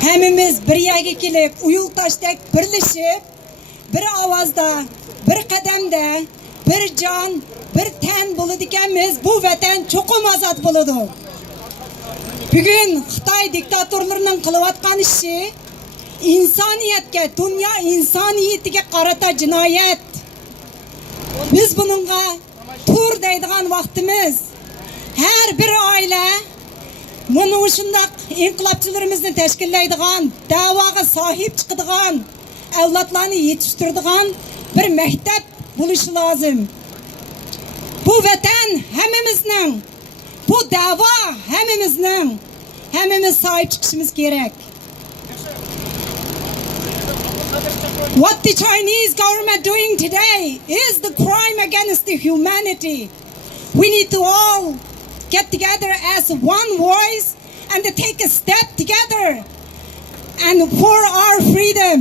Hemimiz bir yerga kelib, uyultaşdek birleşip, bir avazda, bir kademde, bir can, bir ten buladiganmiz, bu vatan ço'qim ozod bo'ladi. Bugun Xitoy diktatorlarining qilayotgan ishi insoniyatga, dunyo insoniyatiga qarata jinoyat. Biz bununla tur deydigan vaqtimiz, her bir aile bunu shundoq inqilobchilarimizni tashkillaydigan, da'voga sahip chiqadigan, avlodlarni yetishtiradigan bir maktab bo'lishi lozim. Bu vatan hammamizning, bu da'vo hammamizning, hammamiz sahip chiqishimiz kerak. What the Chinese government doing today is the crime against the humanity. We need to all get together as one voice and to take a step together and for our freedom.